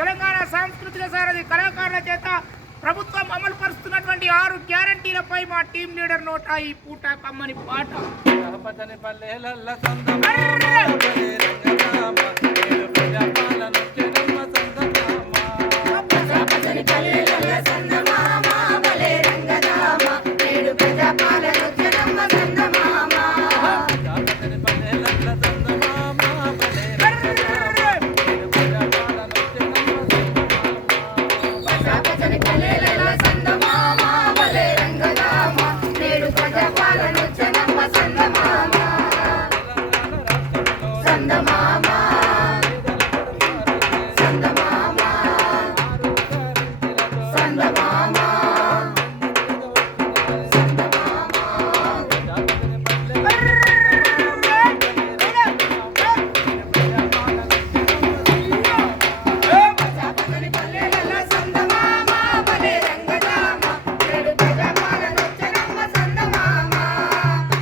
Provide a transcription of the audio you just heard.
తెలంగాణ సాంస్కృతిక సారథి కళాకారుల చేత ప్రభుత్వం అమలు పరుస్తున్నటువంటి 6 గ్యారంటీలపై మా టీం లీడర్ నోట ఈ పూట కమ్మని పాట. Sandamama